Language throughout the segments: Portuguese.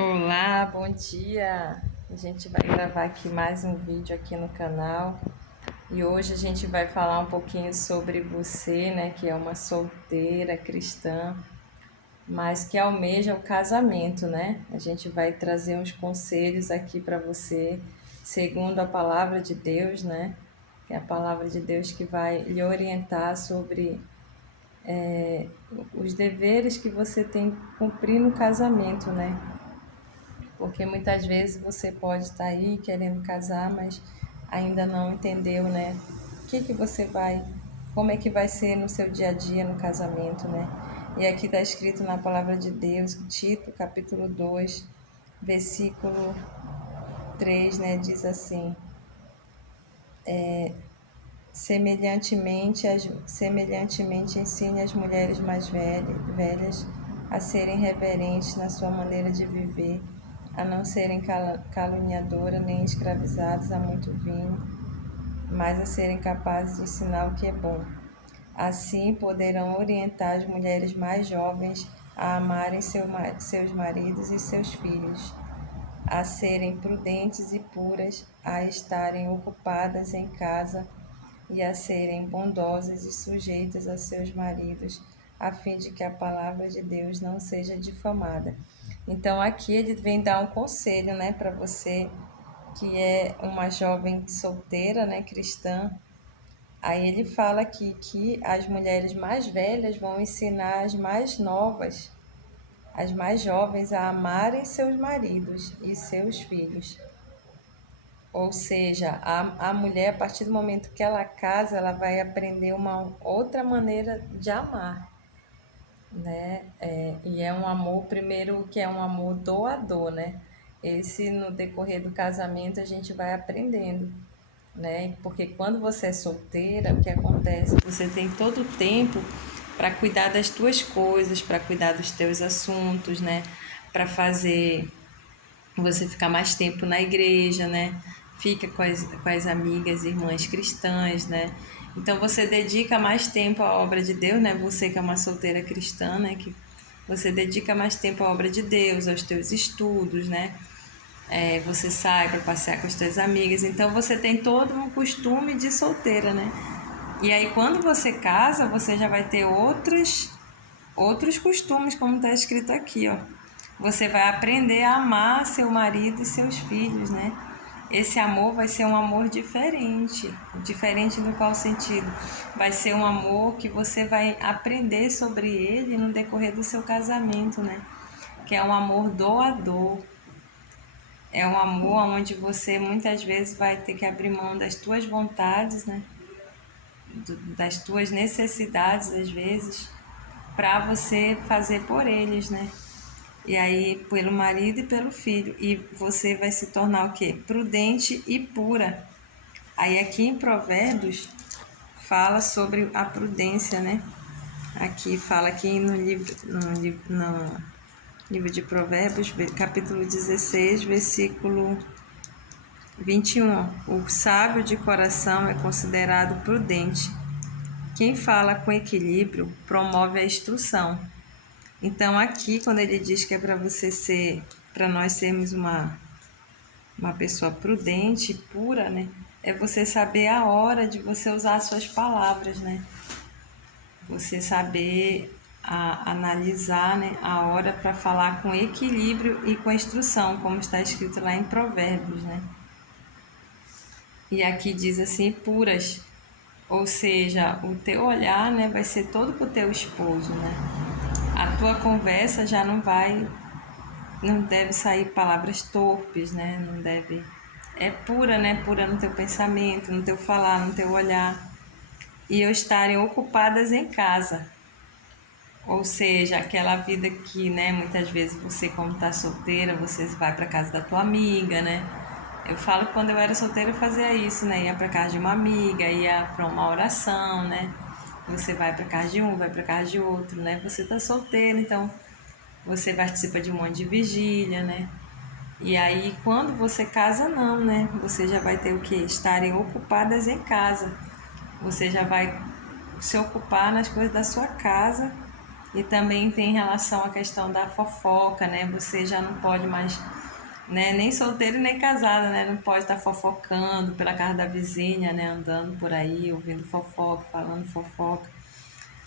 Olá, bom dia! A gente vai gravar aqui mais um vídeo aqui no canal e hoje a gente vai falar um pouquinho sobre você, né, que é uma solteira cristã, mas que almeja o casamento, né? A gente vai trazer uns conselhos aqui para você, segundo a palavra de Deus, né? Que é a palavra de Deus que vai lhe orientar sobre os deveres que você tem que cumprir no casamento, né? Porque muitas vezes você pode estar aí querendo casar, mas ainda não entendeu, né? O que você vai, como é que vai ser no seu dia a dia no casamento, né? E aqui está escrito na palavra de Deus, Tito, capítulo 2, versículo 3, né? Diz assim: semelhantemente ensine as mulheres mais velhas a serem reverentes na sua maneira de viver, a não serem caluniadoras nem escravizadas a muito vinho, mas a serem capazes de ensinar o que é bom. Assim poderão orientar as mulheres mais jovens a amarem seus maridos e seus filhos, a serem prudentes e puras, a estarem ocupadas em casa e a serem bondosas e sujeitas a seus maridos, a fim de que a palavra de Deus não seja difamada. Então aqui ele vem dar um conselho, né, para você que é uma jovem solteira, né, cristã. Aí ele fala aqui que as mulheres mais velhas vão ensinar as mais novas, as mais jovens, a amarem seus maridos e seus filhos. Ou seja, a mulher, a partir do momento que ela casa, ela vai aprender uma outra maneira de amar, né? E é um amor, primeiro, que é um amor doador, né? Esse, no decorrer do casamento, a gente vai aprendendo, né? Porque quando você é solteira, o que acontece? Você tem todo o tempo para cuidar das tuas coisas, para cuidar dos teus assuntos, né? Para fazer você ficar mais tempo na igreja, né? Fica com as amigas, irmãs cristãs, né? Então você dedica mais tempo à obra de Deus, né? Você que é uma solteira cristã, né? Que você dedica mais tempo à obra de Deus, aos teus estudos, né? Você sai para passear com as tuas amigas, então você tem todo um costume de solteira, né? E aí quando você casa, você já vai ter outros costumes, como está escrito aqui, ó. Você vai aprender a amar seu marido e seus filhos, né? Esse amor vai ser um amor diferente. Diferente no qual sentido? Vai ser um amor que você vai aprender sobre ele no decorrer do seu casamento, né? Que é um amor doador. É um amor onde você muitas vezes vai ter que abrir mão das tuas vontades, né? Das tuas necessidades, às vezes, para você fazer por eles, né? E aí, pelo marido e pelo filho. E você vai se tornar o quê? Prudente e pura. Aí aqui em Provérbios fala sobre a prudência, né? Aqui fala aqui no livro de Provérbios, capítulo 16, versículo 21. O sábio de coração é considerado prudente. Quem fala com equilíbrio promove a instrução. Então aqui, quando ele diz que é para nós sermos uma pessoa prudente, pura, né? É você saber a hora de você usar as suas palavras, né? Você saber analisar, né, a hora para falar com equilíbrio e com instrução, como está escrito lá em Provérbios, né? E aqui diz assim, puras, ou seja, o teu olhar, né, vai ser todo para o teu esposo, né? A tua conversa já não deve sair palavras torpes, né? Não deve. É pura, né? Pura no teu pensamento, no teu falar, no teu olhar. E eu estarem ocupadas em casa. Ou seja, aquela vida que, né, muitas vezes você, como está solteira, você vai para casa da tua amiga, né? Eu falo que quando eu era solteira eu fazia isso, né? Ia para casa de uma amiga, ia para uma oração, né? Você vai para casa de um, vai para casa de outro, né? Você está solteira, então você participa de um monte de vigília, né? E aí, quando você casa, não, né? Você já vai ter o quê? Estarem ocupadas em casa. Você já vai se ocupar nas coisas da sua casa E também tem relação à questão da fofoca, né? Você já não pode mais, né? Nem solteiro nem casada, né? Não pode estar fofocando pela casa da vizinha, né? Andando por aí, ouvindo fofoca, falando fofoca,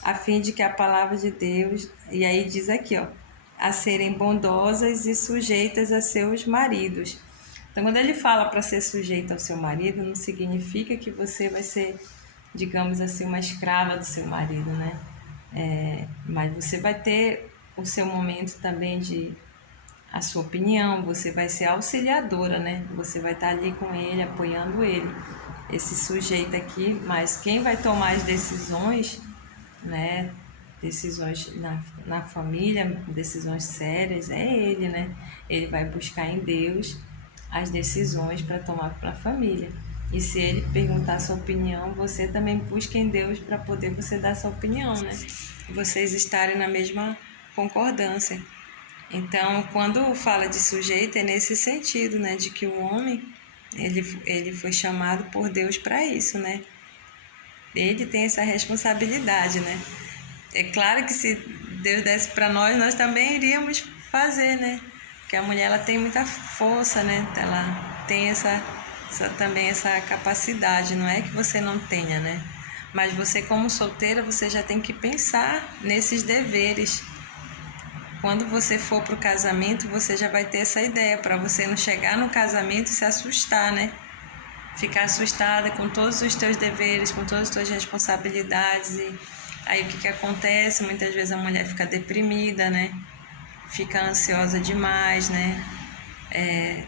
a fim de que a palavra de Deus, e aí diz aqui, ó, a serem bondosas e sujeitas a seus maridos. Então, quando ele fala para ser sujeito ao seu marido, não significa que você vai ser, digamos assim, uma escrava do seu marido, né? Mas você vai ter o seu momento também de a sua opinião, você vai ser auxiliadora, né? Você vai estar ali com ele, apoiando ele, esse sujeito aqui, mas quem vai tomar as decisões, né? Decisões na família, decisões sérias, é ele, né? Ele vai buscar em Deus as decisões para tomar para a família. E se ele perguntar a sua opinião, você também busca em Deus para poder você dar sua opinião, né? E vocês estarem na mesma concordância. Então, quando fala de sujeito, é nesse sentido, né? De que o homem, ele foi chamado por Deus para isso, né? Ele tem essa responsabilidade, né? É claro que se Deus desse para nós, nós também iríamos fazer, né? Porque a mulher, ela tem muita força, né? Ela tem também essa capacidade, não é que você não tenha, né? Mas você, como solteira, você já tem que pensar nesses deveres. Quando você for para o casamento, você já vai ter essa ideia, para você não chegar no casamento e se assustar, né? Ficar assustada com todos os teus deveres, com todas as tuas responsabilidades. E aí o que acontece? Muitas vezes a mulher fica deprimida, né? Fica ansiosa demais, né?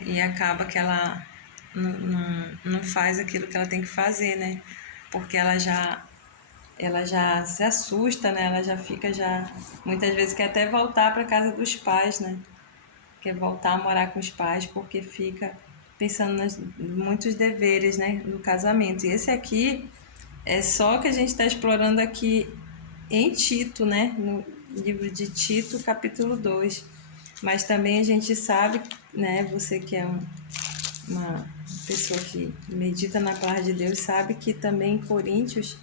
E acaba que ela não faz aquilo que ela tem que fazer, né? Porque ela já se assusta, né? Ela já fica muitas vezes quer até voltar para casa dos pais, né? Quer voltar a morar com os pais porque fica pensando nos muitos deveres, né, do casamento. E esse aqui é só que a gente está explorando aqui em Tito, né, no livro de Tito, capítulo 2. Mas também a gente sabe, né, você que é uma pessoa que medita na palavra de Deus, sabe que também em Coríntios,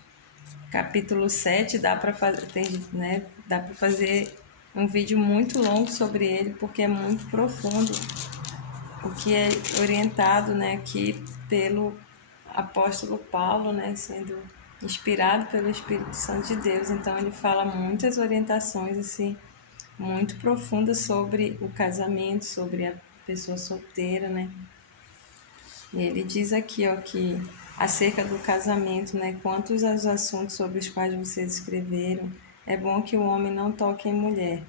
capítulo 7, dá para fazer, né, dá para fazer um vídeo muito longo sobre ele, porque é muito profundo o que é orientado, né, aqui pelo apóstolo Paulo, né, sendo inspirado pelo Espírito Santo de Deus. Então ele fala muitas orientações assim muito profundas sobre o casamento, sobre a pessoa solteira, né? E ele diz aqui, ó, que acerca do casamento, né, quantos aos assuntos sobre os quais vocês escreveram, é bom que o homem não toque em mulher,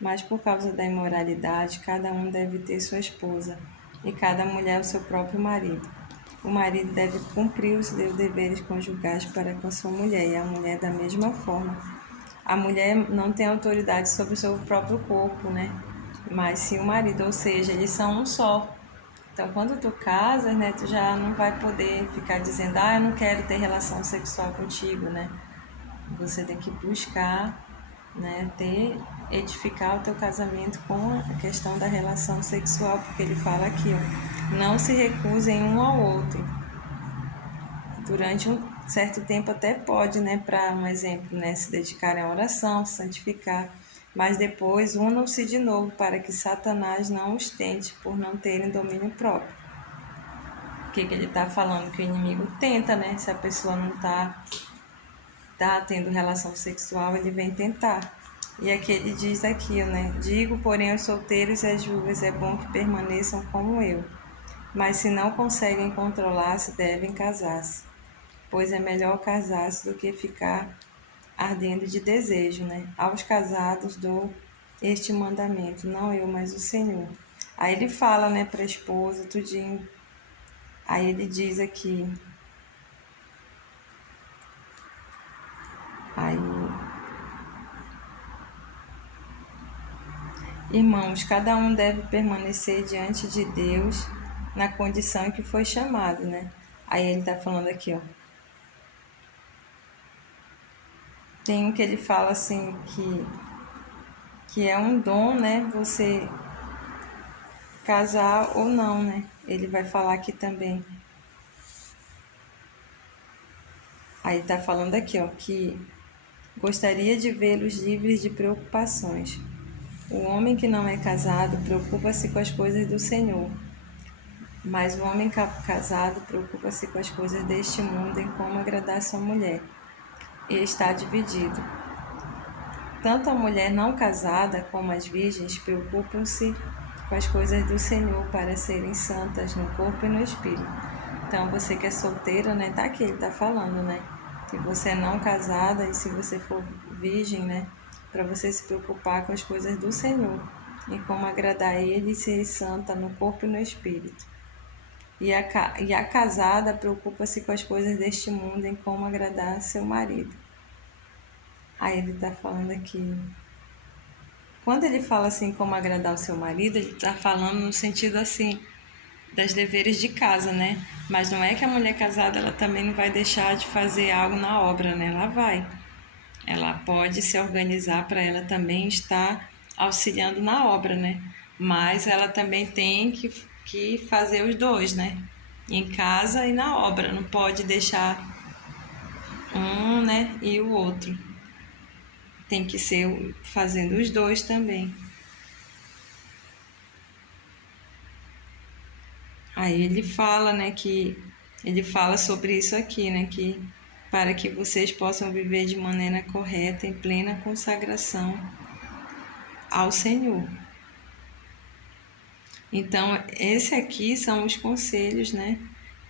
mas por causa da imoralidade, cada um deve ter sua esposa, e cada mulher o seu próprio marido. O marido deve cumprir os seus deveres conjugais para com a sua mulher, e a mulher da mesma forma. A mulher não tem autoridade sobre o seu próprio corpo, né? Mas sim o marido, ou seja, eles são um só. Então, quando tu casas, né, tu já não vai poder ficar dizendo, eu não quero ter relação sexual contigo, né? Você tem que buscar, né, edificar o teu casamento com a questão da relação sexual, porque ele fala aqui, ó, não se recusem um ao outro. Durante um certo tempo até pode, né, para um exemplo, né, se dedicarem à oração, santificar, mas depois unam-se de novo para que Satanás não os tente por não terem domínio próprio. O que ele está falando? Que o inimigo tenta, né? Se a pessoa não tá tendo relação sexual, ele vem tentar. E aqui ele diz aqui, né? Digo, porém, aos solteiros e às viúvas é bom que permaneçam como eu. Mas se não conseguem controlar-se, devem casar-se. Pois é melhor casar-se do que ficar ardendo de desejo, né? Aos casados dou este mandamento, não eu, mas o Senhor. Aí ele fala, né, para a esposa, tudinho. Aí ele diz aqui, aí, irmãos, cada um deve permanecer diante de Deus na condição em que foi chamado, né? Aí ele tá falando aqui, ó. Tem um que ele fala assim que é um dom, né? Você casar ou não, né? Ele vai falar aqui também. Aí tá falando aqui, ó, que Gostaria de vê-los livres de preocupações. O homem que não é casado preocupa-se com as coisas do Senhor, mas o homem casado preocupa-se com as coisas deste mundo, em como agradar sua mulher, e está dividido. Tanto a mulher não casada como as virgens preocupam-se com as coisas do Senhor para serem santas no corpo e no espírito. Então, você que é solteira, né? Tá aqui, ele tá falando, né? Que você é não casada e se você for virgem, né? Para você se preocupar com as coisas do Senhor e como agradar Ele e ser santa no corpo e no espírito. E a casada preocupa-se com as coisas deste mundo em como agradar seu marido. Aí ele tá falando aqui. Quando ele fala assim, como agradar o seu marido, ele tá falando no sentido assim, das deveres de casa, né? Mas não é que a mulher casada, ela também não vai deixar de fazer algo na obra, né? Ela vai. Ela pode se organizar para ela também estar auxiliando na obra, né? Mas ela também tem que fazer os dois, né? Em casa e na obra. Não pode deixar um, né? E o outro. Tem que ser fazendo os dois também. Aí ele fala, né, que ele fala sobre isso aqui, né, que para que vocês possam viver de maneira correta, em plena consagração ao Senhor. Então, esse aqui são os conselhos, né,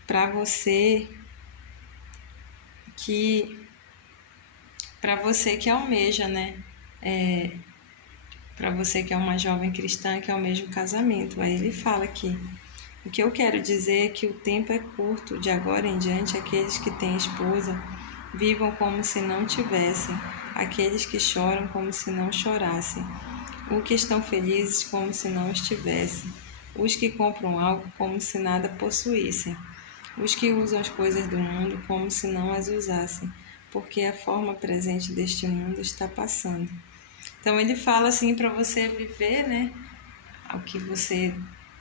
para você que almeja, né, para você que é uma jovem cristã que almeja o casamento. Aí ele fala aqui: o que eu quero dizer é que o tempo é curto. De agora em diante, aqueles que têm esposa vivam como se não tivessem, aqueles que choram como se não chorassem, os que estão felizes como se não estivessem, os que compram algo como se nada possuíssem, os que usam as coisas do mundo como se não as usassem, porque a forma presente deste mundo está passando. Então ele fala assim para você viver, né, ao que você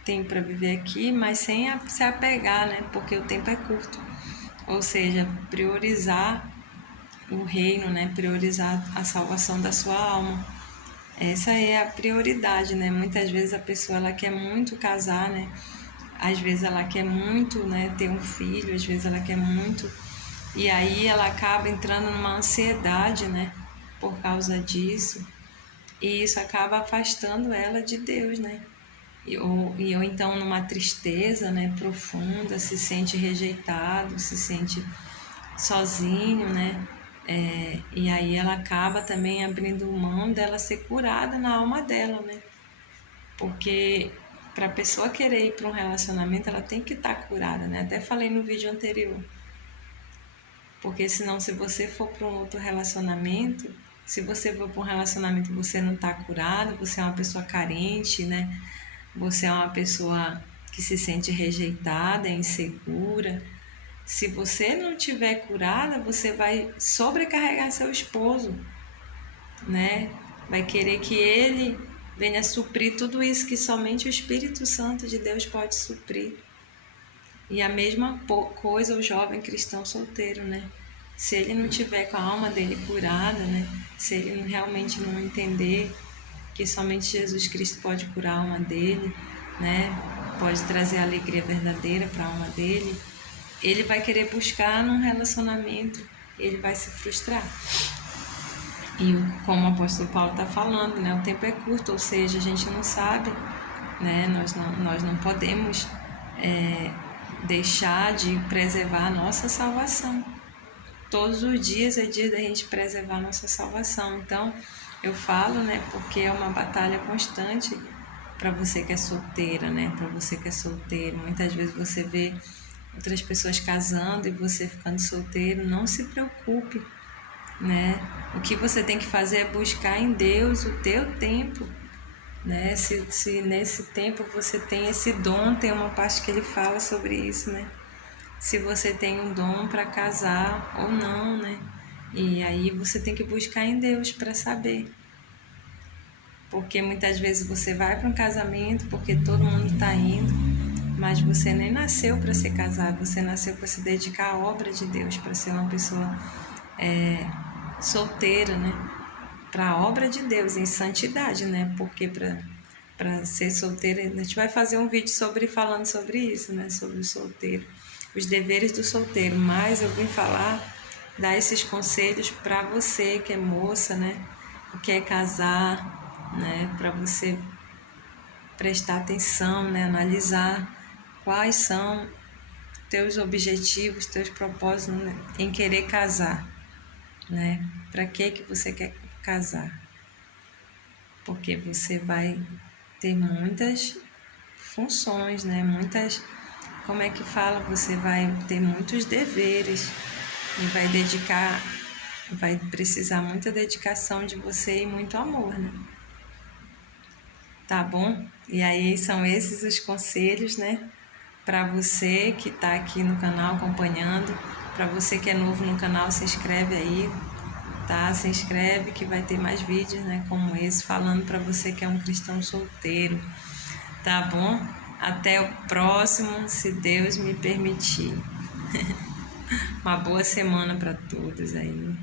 tem para viver aqui, mas sem se apegar, né, porque o tempo é curto. Ou seja, priorizar o reino, né? Priorizar a salvação da sua alma. Essa é a prioridade, né? Muitas vezes a pessoa ela quer muito casar, né? Às vezes ela quer muito, né, ter um filho, às vezes ela quer muito, e aí ela acaba entrando numa ansiedade, né, por causa disso, e isso acaba afastando ela de Deus, né? Ou então numa tristeza, né, profunda, se sente rejeitado, se sente sozinho, né? E aí ela acaba também abrindo mão dela ser curada na alma dela, né? Porque para a pessoa querer ir para um relacionamento, ela tem que estar curada, né? Até falei no vídeo anterior. Porque senão, se você for para um outro relacionamento, se você for para um relacionamento e você não está curado, você é uma pessoa carente, né? Você é uma pessoa que se sente rejeitada, insegura. Se você não tiver curada, você vai sobrecarregar seu esposo, né? Vai querer que ele venha suprir tudo isso que somente o Espírito Santo de Deus pode suprir. E a mesma coisa o jovem cristão solteiro, né? Se ele não tiver com a alma dele curada, né? Se ele realmente não entender que somente Jesus Cristo pode curar a alma dele, né? Pode trazer a alegria verdadeira para a alma dele, ele vai querer buscar num relacionamento, ele vai se frustrar. E como o apóstolo Paulo está falando, né? O tempo é curto, ou seja, a gente não sabe, né? Nós não podemos deixar de preservar a nossa salvação. Todos os dias é dia da gente preservar a nossa salvação. Então, eu falo, né? Porque é uma batalha constante para você que é solteira, né? Para você que é solteiro. Muitas vezes você vê outras pessoas casando e você ficando solteiro. Não se preocupe, né? O que você tem que fazer é buscar em Deus o teu tempo, né? Se nesse tempo você tem esse dom, tem uma parte que ele fala sobre isso, né? Se você tem um dom para casar ou não, né? E aí você tem que buscar em Deus para saber. Porque muitas vezes você vai para um casamento porque todo mundo está indo, mas você nem nasceu para ser casado, você nasceu para se dedicar à obra de Deus, para ser uma pessoa solteira, né? Para a obra de Deus, em santidade, né? Porque para ser solteira, a gente vai fazer um vídeo falando sobre isso, né? Sobre o solteiro, os deveres do solteiro. Mas eu vim dar esses conselhos para você que é moça, né? Que quer casar, né? Para você prestar atenção, né? Analisar quais são teus objetivos, teus propósitos, né? Em querer casar, né? Para que você quer casar? Porque você vai ter muitas funções, né? Como é que fala? Você vai ter muitos deveres e vai precisar muita dedicação de você e muito amor, né? Tá bom? E aí são esses os conselhos, né? Para você que tá aqui no canal acompanhando, para você que é novo no canal, se inscreve aí, tá? Se inscreve que vai ter mais vídeos, né, como esse, falando para você que é um cristão solteiro, tá bom? Até o próximo, se Deus me permitir. Uma boa semana para todos aí.